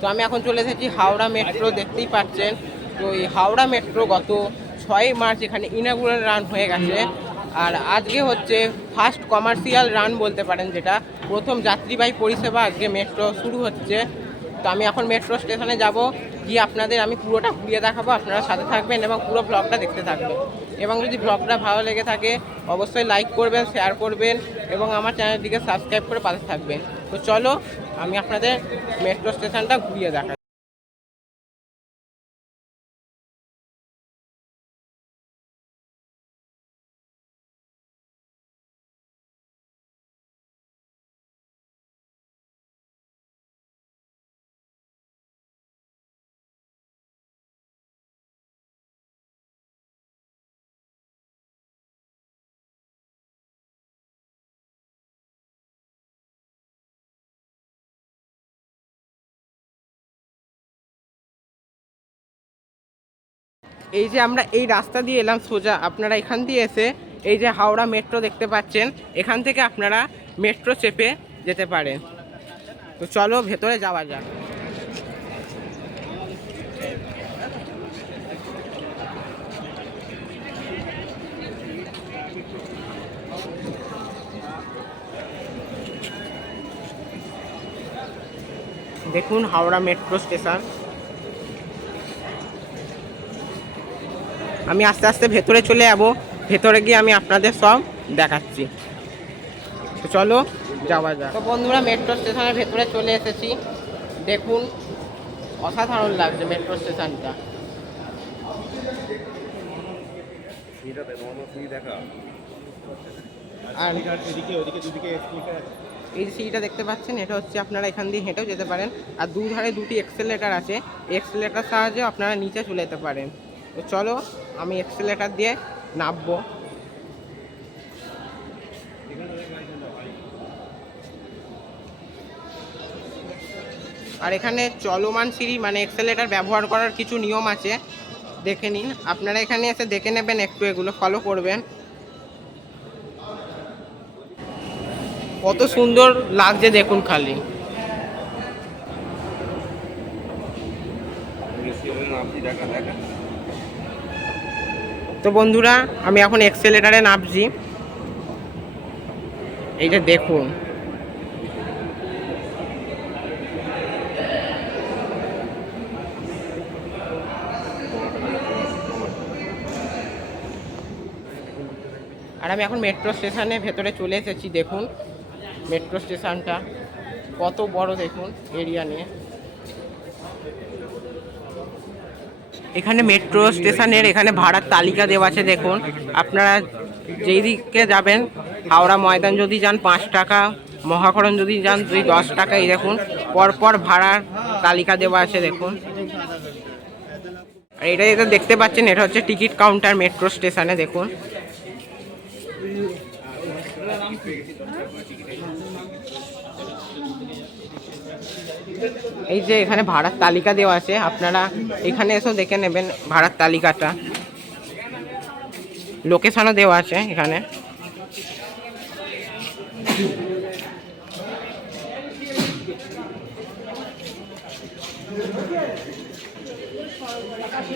তো আমি এখন চলে এসেছি হাওড়া মেট্রো, দেখতেই পাচ্ছেন। তো এই হাওড়া মেট্রো গত ছয় মার্চ এখানে ইনাগুরাল রান হয়ে গেছে। আর আজকে হচ্ছে ফার্স্ট কমার্শিয়াল রান বলতে পারেন যেটা। প্রথম যাত্রীবাহী পরিষেবা আজকে মেট্রো শুরু হচ্ছে। তো আমি এখন মেট্রো স্টেশনে যাব। গিয়ে আপনাদের আমি পুরোটা ঘুরিয়ে দেখাবো। আপনারা সাথে থাকবেন এবং পুরো ব্লগটা দেখতে থাকবেন। এবং যদি ব্লগটা ভালো লেগে থাকে, অবশ্যই লাইক করবেন শেয়ার করবেন এবং আমার চ্যানেলটিকে সাবস্ক্রাইব করে পাশে থাকবেন। তো চলো আমি আপনাদের মেট্রো স্টেশনটা ঘুরিয়ে দেখাই এই যে আমরা এই রাস্তা দিয়ে এলাম সোজা, আপনারা এখান দিয়ে এসে এই যে হাওড়া মেট্রো দেখতে পাচ্ছেন, এখান থেকে আপনারা মেট্রো চেপে যেতে পারেন। তো চলো ভেতরে যাওয়া যাক। দেখুন হাওড়া মেট্রো স্টেশন। আমি আস্তে আস্তে ভেতরে চলে যাব। ভেতরে গিয়ে আমি আপনাদের সব দেখাচ্ছি। তো চলো, যাওয়া যাক। তো বন্ধুরা মেট্রো স্টেশনের ভেতরে চলে এসেছি। দেখুন, অসাধারণ লাগছে মেট্রো স্টেশনটা এই যে সিঁড়িটা দেখতে পাচ্ছেন, এটা হচ্ছে আপনারা এখান দিয়ে হেঁটেও যেতে পারেন। আর দুধারে দুটি এক্সেলেটার আছে। এক্সেলেটার সাহায্যে আপনারা নিচে চলে যেতে পারেন। তো চলো, আমি এক্সেলেটার দিয়ে নামবো। আর এখানে চলমান সিঁড়ি মানে এক্সেলেটার ব্যবহার করার কিছু নিয়ম আছে, দেখে নিন। আপনারা এখানে এসে দেখে নেবেন একটু, এগুলো ফলো করবেন। কত সুন্দর লাগছে দেখুন খালি। তো বন্ধুরা, আমি এখন এক্সেলেটারে নামছি। এই যে দেখুন। আর আমি এখন মেট্রো স্টেশনে ভেতরে চলে এসেছি, দেখুন। মেট্রো স্টেশনটা কত বড়, দেখুন এরিয়া নিয়ে। এখানে মেট্রো স্টেশনের এখানে ভাড়ার তালিকা দেওয়া আছে, দেখুন। আপনারা যেই দিকে যাবেন, হাওড়া ময়দান যদি যান, পাঁচ টাকা, মহাকরণ যদি যান দুই দশ টাকা, এই দেখুন, পরপর ভাড়ার তালিকা দেওয়া আছে, দেখুন। আর এটা যেটা দেখতে পাচ্ছেন, এটা হচ্ছে টিকিট কাউন্টার মেট্রো স্টেশনে দেখুন। এই যে এখানে ভাড়ার তালিকা দেওয়া আছে, আপনারা এখানে এসেও দেখে নেবেন ভাড়ার তালিকাটা। লোকেশনও দেওয়া আছে এখানে।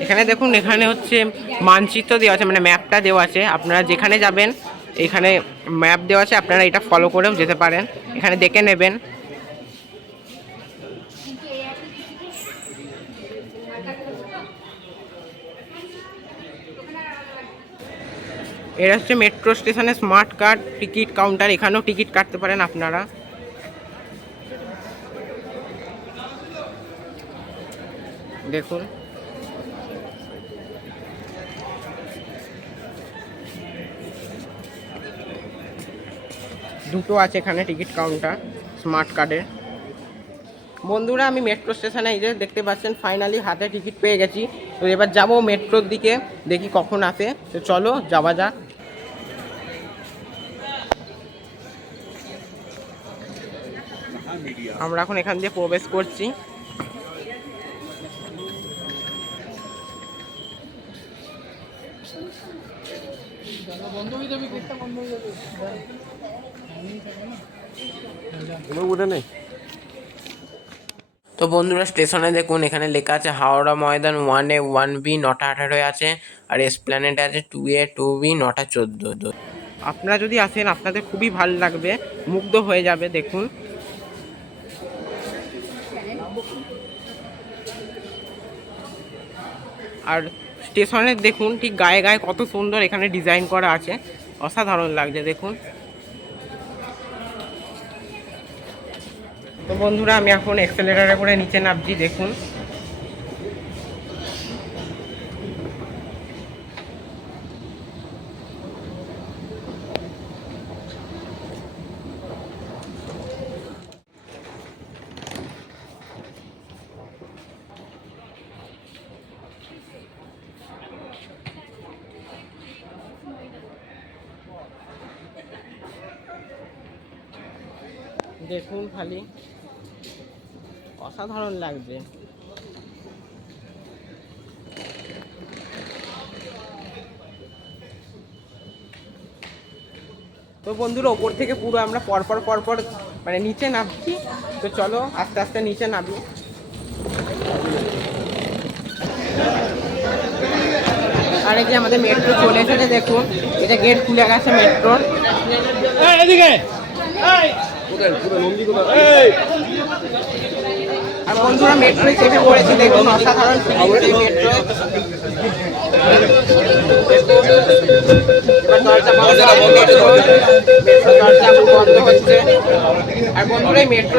এখানে দেখুন, এখানে হচ্ছে মানচিত্র দেওয়া আছে মানে ম্যাপটা দেওয়া আছে। আপনারা যেখানে যাবেন, এখানে ম্যাপ দেওয়া আছে, আপনারা এটা ফলো করেও যেতে পারেন। এখানে দেখে নেবেন। এটা হচ্ছে মেট্রো স্টেশনে স্মার্ট কার্ড টিকিট কাউন্টার এখানেও টিকিট কাটতে পারেন আপনারা। দেখুন। দুটো আছে এখানে টিকিট কাউন্টার স্মার্ট কার্ডের বন্ধুরা, আমি মেট্রো স্টেশনে এই যে দেখতে পাচ্ছেন ফাইনালি হাতে টিকিট পেয়ে গেছি। তো এবার যাব মেট্রোর দিকে, দেখি কখন আসে। তো চলো, যাওয়া যাক। আমরা এখন এখান দিয়ে প্রবেশ করছি। তো বন্ধুরা স্টেশনে দেখুন এখানে লেখা আছে Howrah Maidan one A one B নটা আঠারোয় আছে আর এসপ্ল্যানেটে আছে টু এ টু বি নটা চোদ্দ। আপনারা যদি আসেন আপনাদের খুবই ভালো লাগবে মুগ্ধ হয়ে যাবে দেখুন। আর স্টেশনের দেখুন, ঠিক গায়ে গায়ে কত সুন্দর এখানে ডিজাইন করা আছে। অসাধারণ লাগছে, দেখুন। তো বন্ধুরা, আমি এখন এক্সেলেটারে করে নিচে নামছি, দেখুন দেখুন খালি। অসাধারণ লাগছে তো বন্ধুরা, ওপর থেকে পুরো আমরা পরপর পরপর মানে নিচে নামছি। তো চলো, আস্তে আস্তে নিচে নামি। আর যে আমাদের মেট্রো চলে এসেছে, দেখুন। এটা গেট খুলে গেছে মেট্রোর আর বন্ধুরা মেট্রোয় চেপে পড়েছে দেখুন অসাধারণ ফিলিংস এই metro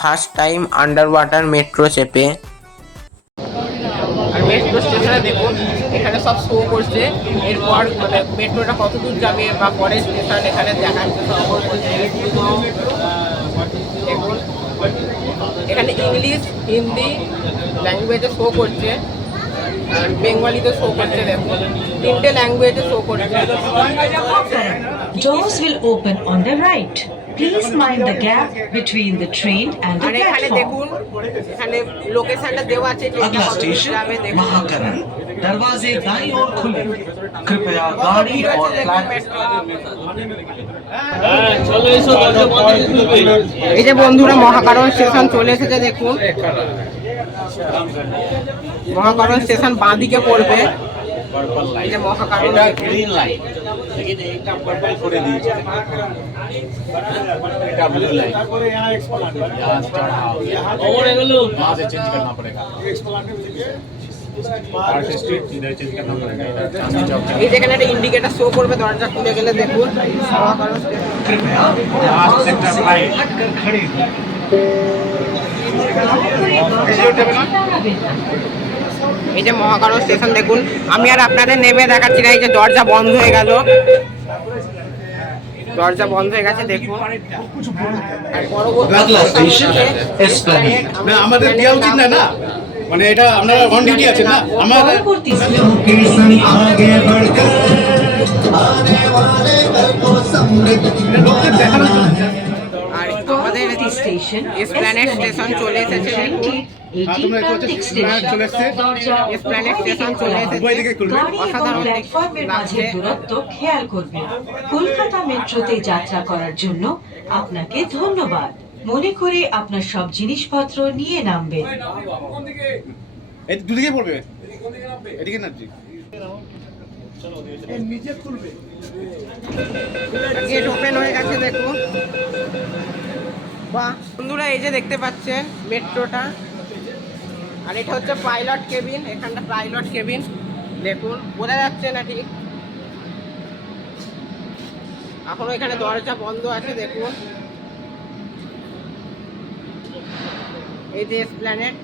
first time under water metro চেপে। আর মেট্রো স্টেশনে দেখুন এখানে সব শো করছে। এরপর মানে মেট্রোটা কত দূর যাবে বা পরে স্টেশন এখানে দেখাচ্ছে দেখুন এখানে ইংলিশ হিন্দি ল্যাঙ্গুয়েজে শো করছে। আর বেঙ্গলিতে শো করছে দেখুন। তিনটে ল্যাঙ্গুয়েজে শো করছে। Doors will open on the right. Please mind the gap between the train and the আর এখানে platform. দেখুন এখানে লোকেশনটা দেওয়া আছে ট্রেনটা अगला কত দূর स्टेशन যাবে দেখুন महाकरण दरवाजे दाईं ओर खुले कृपया কত गाड़ी ভিড় और হচ্ছে দেখুন प्लेटफॉर्म মেট্রো এই যে বন্ধুরা মহাকারণ স্টেশন চলে এসেছে দেখুন মহাকারণ স্টেশন বাঁদিকে পড়বে এই যে মহাকারণ গ্রিন লাইট लेकिन এটা पर्पल করে দিয়েছে এটা ब्लू लाइट यहाँ से चढ़ा और यहाँ से चेंज करना पड़ेगा पार्क स्ट्रीट इधर चेंज करना पड़ेगा इधर चांदनी चौक এই যেখানে একটা ইন্ডিকেটর শো করবে দরজা খুলে গেলে দেখুন মহাকারণ এই যে মহাকাল স্টেশন দেখুন। আমি আর আপনাদের নেমে দেখাচ্ছি না এই যে দরজা বন্ধ হয়ে গেল। দরজা বন্ধ হয়ে গেছে দেখুন। আমাদের না মানে এটা না। দেখানো স্টেশন এসপ্ল্যানেড স্টেশন চলে এসেছে হ্যাঁ। দূরত্ব খেয়াল করবেন কলকাতা মেট্রোতে যাত্রা করার জন্য আপনাকে ধন্যবাদ। মনে করে আপনার সব জিনিসপত্র নিয়ে নামবেন। দুদিকে পড়বে। এদিকে না জি গেট ওপেন হয়ে গেছে দেখুন। বাহ। বন্ধুরা, এই যে দেখতে পাচ্ছেন মেট্রোটা। আর এটা হচ্ছে পাইলট কেবিন, এখানটা পাইলট কেবিন। দেখুন, বোঝা যাচ্ছে না ঠিক? এখনও এখানে দরজা বন্ধ আছে, দেখুন। এই যে এসপ্ল্যানেট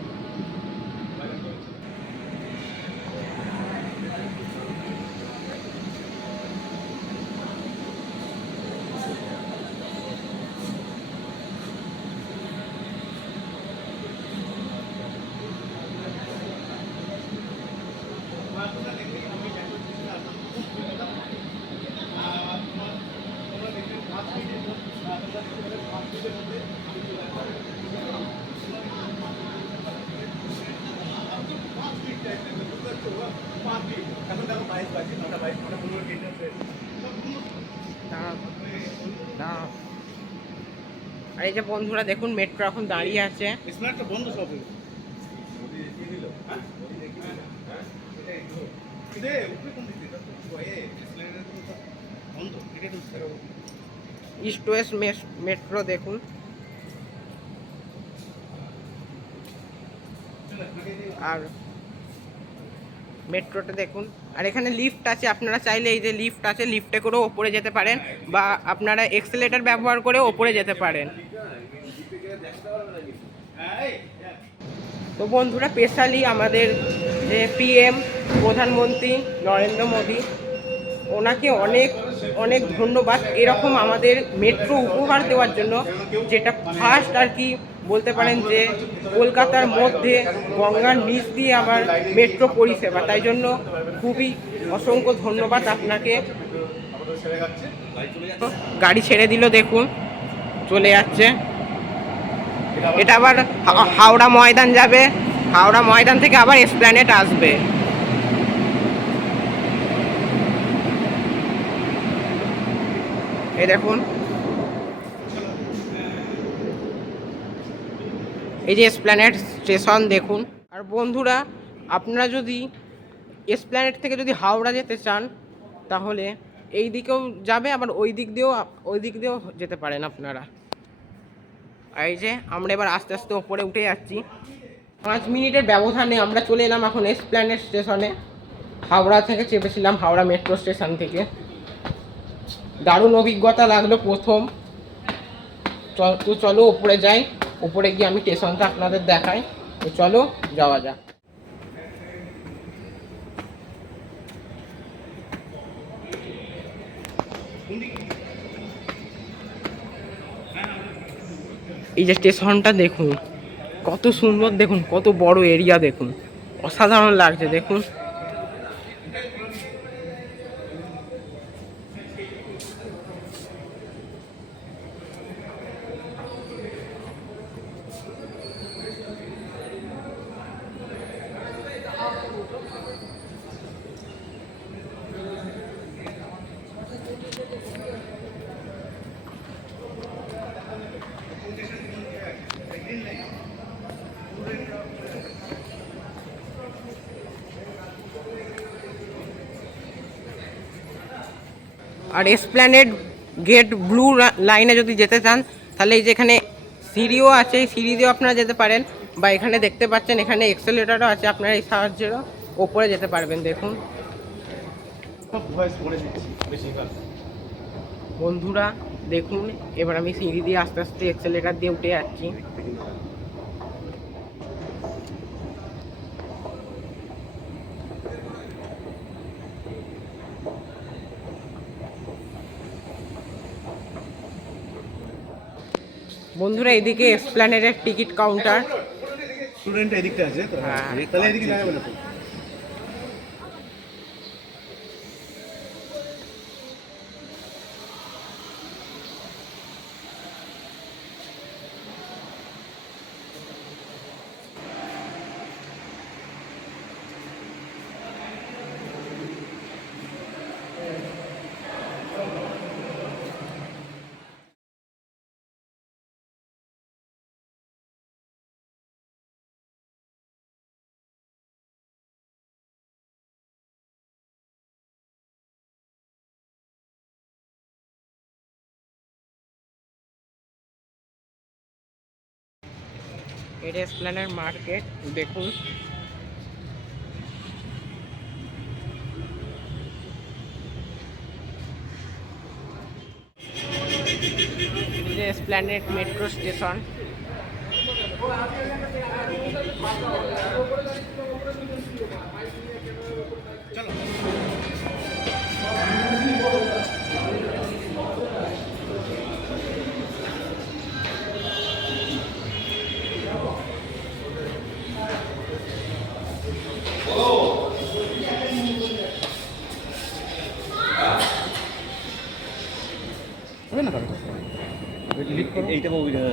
আর এই যে বন্ধুরা দেখুন মেট্রো এখন দাঁড়িয়ে আছে। ইস্ট ওয়েস্ট মেট্রো দেখুন। আর মেট্রোটা দেখুন। আর এখানে লিফট আছে, আপনারা চাইলে এই যে লিফট আছে লিফটে করেও ওপরে যেতে পারেন বা আপনারা এক্সেলেটার ব্যবহার করে ওপরে যেতে পারেন। তো বন্ধুরা স্পেশালি আমাদের যে পিএম প্রধানমন্ত্রী নরেন্দ্র মোদী, ওনাকে অনেক অনেক ধন্যবাদ। এরকম আমাদের মেট্রো উপহার দেওয়ার জন্য যেটা ফার্স্ট আর কি বলতে পারেন যে কলকাতার মধ্যে গঙ্গার নিচ দিয়ে আমার মেট্রো পরিষেবা। তাই জন্য খুবই অসংখ্য ধন্যবাদ আপনাকে। গাড়ি ছেড়ে দিল, দেখুন, চলে যাচ্ছে। এটা আবার হাওড়া ময়দান যাবে। হাওড়া ময়দান থেকে আবার এসপ্ল্যানেট আসবে। এই দেখুন এই যে এসপ্ল্যানেট স্টেশন দেখুন। আর বন্ধুরা, আপনারা যদি এসপ্ল্যানেট থেকে যদি হাওড়া যেতে চান, তাহলে এই দিকেও যাবে, আবার ওই দিক দিয়েও, ওই দিক দিয়েও যেতে পারেন আপনারা। এই যে আমরা এবার আস্তে আস্তে ওপরে উঠে যাচ্ছি। পাঁচ মিনিটের ব্যবধানে আমরা চলে এলাম এখন এসপ্ল্যানেট স্টেশনে হাওড়া থেকে চেপেছিলাম, হাওড়া মেট্রো স্টেশন থেকে। দারুণ অভিজ্ঞতা লাগল প্রথম। তো চলো উপরে যাই। উপরে গিয়ে আমি স্টেশনটা আপনাদের দেখাই। তো চলো, যাওয়া যাক। এই যে স্টেশনটা দেখুন, কত সুন্দর দেখুন, কত বড় এরিয়া দেখুন। অসাধারণ লাগছে, দেখুন। আর এসপ্ল্যানেড গেট ব্লু লাইনে যদি যেতে চান, তাহলে এই যে এখানে সিঁড়িও আছে, এই সিঁড়ি দিয়েও আপনারা যেতে পারেন। বা এখানে দেখতে পাচ্ছেন, এখানে এক্সেলেটারও আছে, আপনারা এই সাহায্যেরও ওপরে যেতে পারবেন, দেখুন। বন্ধুরা, দেখুন, এবার আমি সিঁড়ি দিয়ে আস্তে আস্তে এক্সেলেটার দিয়ে উঠে যাচ্ছি। বন্ধুরা এদিকে এক্সপ্ল্যানেডের টিকিট কাউন্টার স্টুডেন্ট এদিকটা আছে তো হ্যাঁ। তাহলে এদিকে যাবে না এটা এক্সপ্ল্যানেড মার্কেট দেখুন। যে এসপ্ল্যানেড মেট্রো স্টেশন। হবে করো এইটা বউ এটা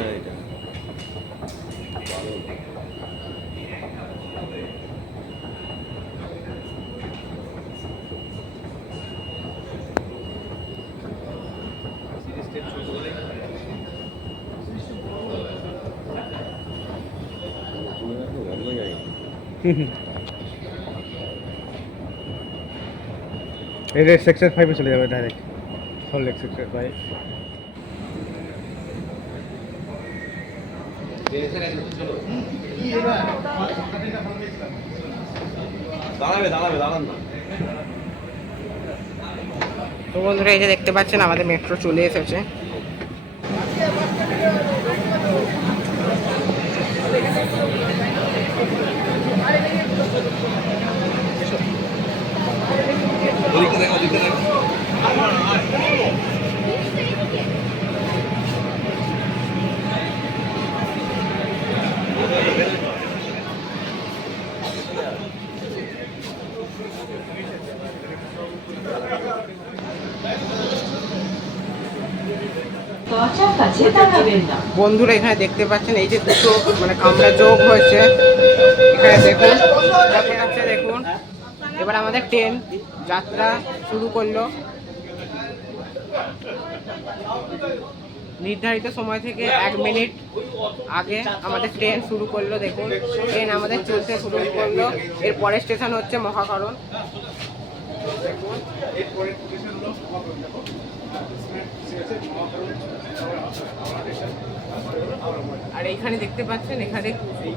এটা সেকশন ফাইভে চলে যাবে direct Salt Lake section five তো বন্ধুরা এই যে দেখতে পাচ্ছেন আমাদের মেট্রো চলে এসেছে। বন্ধুরা, এখানে দেখতে পাচ্ছেন, এই যে দুটো মানে কামরা যোগ হয়েছে। এখানে দেখুন দেখুন। এবার আমাদের ট্রেন যাত্রা শুরু করল। নির্ধারিত সময় থেকে এক মিনিট আগে আমাদের ট্রেন শুরু করল, দেখুন। ট্রেন আমাদের চলতে শুরু করল। এর পরের স্টেশন হচ্ছে মহাকরণ। দেখুন। আর এইখানে দেখতে পাচ্ছেন এখানে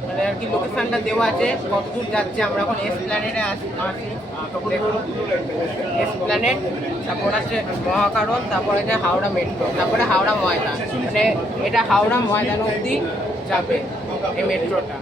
মানে আর কি লোকেশনটা দেওয়া আছে কত দূর যাচ্ছে আমরা এখন এস প্ল্যানেটে আসি এস প্ল্যানেট তারপর আছে মহাকারণ তারপর আছে হাওড়া মেট্রো তারপরে হাওড়া ময়দান। মানে এটা হাওড়া ময়দান অবধি যাবে এই মেট্রোটা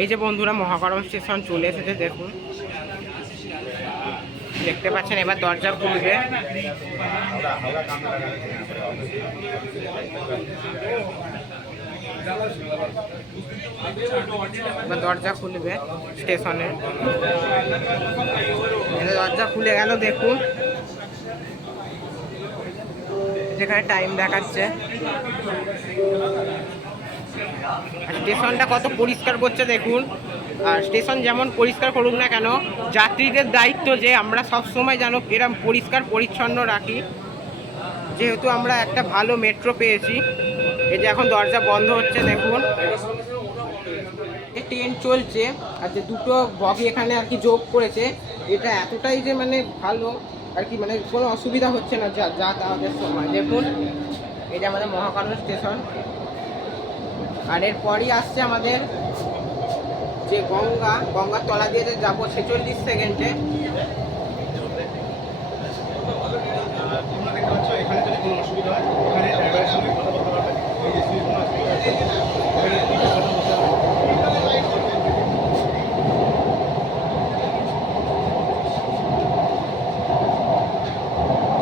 এই যে বন্ধুরা মহাকরণ স্টেশন চলে এসেছে, দেখুন। দেখতে পাচ্ছেন, এবার দরজা খুলবে। দরজা খুলবে স্টেশনে দরজা খুলে গেল, দেখুন। যেখানে টাইম দেখাচ্ছে। স্টেশনটা কত পরিষ্কার করছে দেখুন। আর স্টেশন যেমন পরিষ্কার করুক না কেন, যাত্রীদের দায়িত্ব যে আমরা সব সময় যেন এরম পরিষ্কার পরিচ্ছন্ন রাখি। যেহেতু আমরা একটা ভালো মেট্রো পেয়েছি, এই যে এখন দরজা বন্ধ হচ্ছে দেখুন। ট্রেন চলছে, আর যে দুটো বগি এখানে আর কি যোগ করেছে, এটা এতটাই যে মানে ভালো। আর কি মানে কোনো অসুবিধা হচ্ছে না যা যা যাতায়াতের সময়। দেখুন, এটা আমাদের মহাকারণ স্টেশন। আর এরপরই আসছে আমাদের যে গঙ্গা গঙ্গার তলা দিয়ে যাব ছেচল্লিশ সেকেন্ডে। এখানে যদি কোনো অসুবিধা হয় এখানে ড্রাইভারের সঙ্গে কথা বলতে পারবে এই যে সুইচ আছে এখানে কথা বলতে পারবে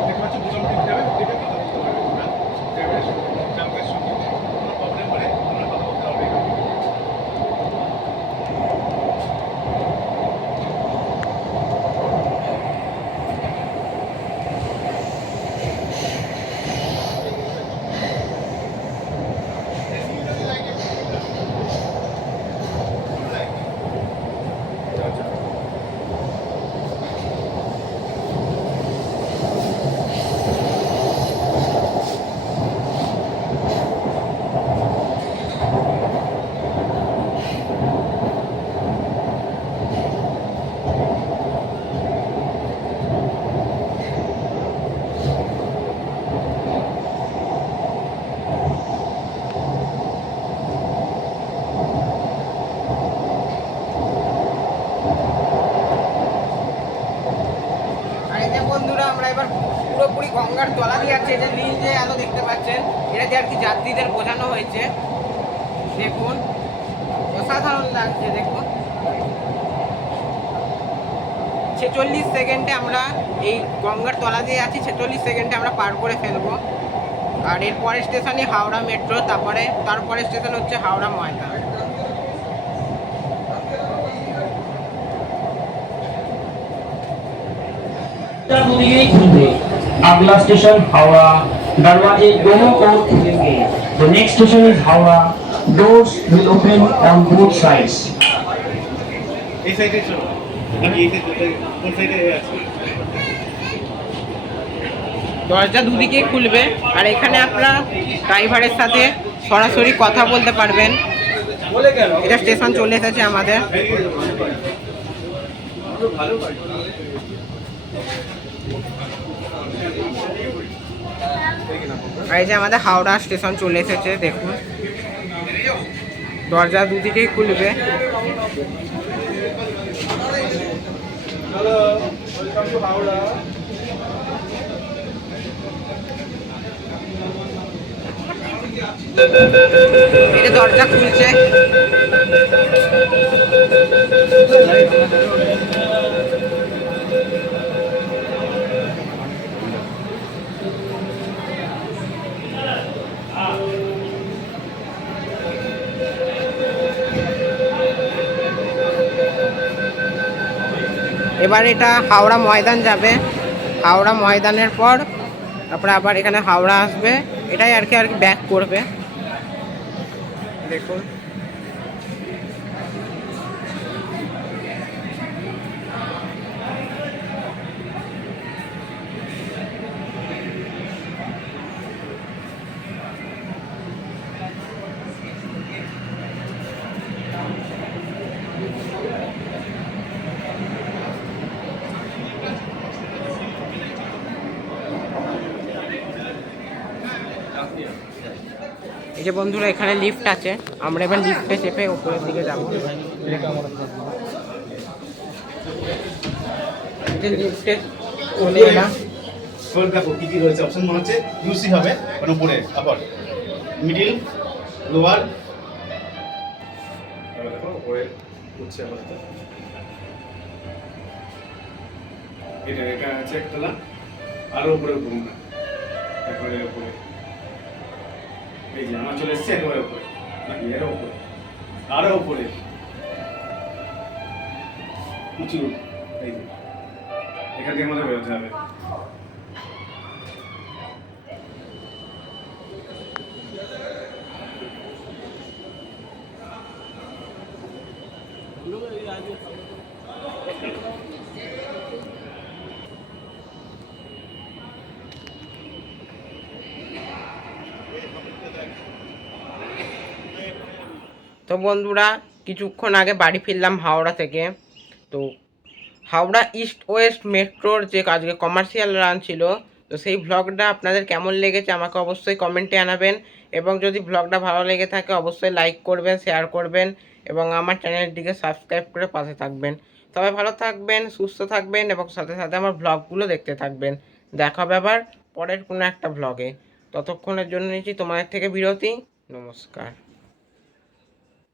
দেখতে পাচ্ছ দুজন ঠিক যাবে দেখে কথা বলতে পারবে তোমরা ড্রাইভারের সঙ্গে চালকের সঙ্গে কোনো প্রবলেম হলে তোমরা কথা বলতে পারবে পুরোপুরি গঙ্গার তলা দিয়ে আছে যে নীল যে আলো দেখতে পাচ্ছেন এটা আর কি যাত্রীদের বোঝানো হয়েছে। দেখুন, অসাধারণ লাগছে, দেখুন। ছেচল্লিশ সেকেন্ডে আমরা এই গঙ্গার তলা দিয়ে আছি, ছেচল্লিশ সেকেন্ডে আমরা পার করে ফেলব। আর এর পরের স্টেশনই হাওড়া মেট্রো, তারপরে তারপরে স্টেশন হচ্ছে হাওড়া ময়দান। খুলবে। Agla station Hawa. Garwa is eh, Gomo Court. The next station is Hawa. Doors will open on both sides. এই সাইডে চলো আমি এই সাইডে কোন সাইডে আছি দরজা দুদিকে খুলবে আর এখানে আপনারা ড্রাইভারের সাথে সরাসরি কথা বলতে পারবেন এটা স্টেশন চলে এসেছে আমাদের ভালো এই যে আমাদের হাওড়া স্টেশন চলে এসেছে দেখুন। দরজা দুদিকেই খুলবে। Hello welcome to Howrah. দরজা খুলছে। এবার এটা হাওড়া ময়দান যাবে। হাওড়া ময়দানের পর তারপরে আবার এখানে হাওড়া আসবে। এটাই আর কি আর কি ব্যাক করবে। দেখুন এই যে বন্ধুরা এখানে লিফট আছে আমরা এবার লিফটে চেপে উপরের দিকে যাব। লিফটে চলে এলাম। দেখো কি কি রয়েছে অপশন মনে হচ্ছে ইউসি হবে মানে উপরে আবার মিডিল লোয়ার উপরে উঠছে এটা এটা আছে একতলা। আরও উপরে না উপরে। এই আমার চলে এসছে একেবারে উপরে। নাকি এর উপরে? আরও উপরে। উঁচু। এই যে। এখান থেকে আমাদের বেরোতে হবে। তো বন্ধুরা, কিছুক্ষণ আগে বাড়ি ফিরলাম হাওড়া থেকে। তো হাওড়া ইস্ট ওয়েস্ট মেট্রোর যে আজকে কমার্শিয়াল রান ছিল, তো সেই ভ্লগটা আপনাদের কেমন লেগেছে আমাকে অবশ্যই কমেন্টে আনাবেন এবং যদি ভ্লগটা ভালো লেগে থাকে, অবশ্যই লাইক করবেন শেয়ার করবেন, এবং আমার চ্যানেলটিকে সাবস্ক্রাইব করে পাশে থাকবেন। সবাই ভালো থাকবেন, সুস্থ থাকবেন, এবং সাথে সাথে আমার ভ্লগগুলো দেখতে থাকবেন। দেখা আবার পরের কোনো একটা ভ্লগে ততক্ষণের জন্য নিচ্ছি তোমাদের থেকে বিরতি। নমস্কার।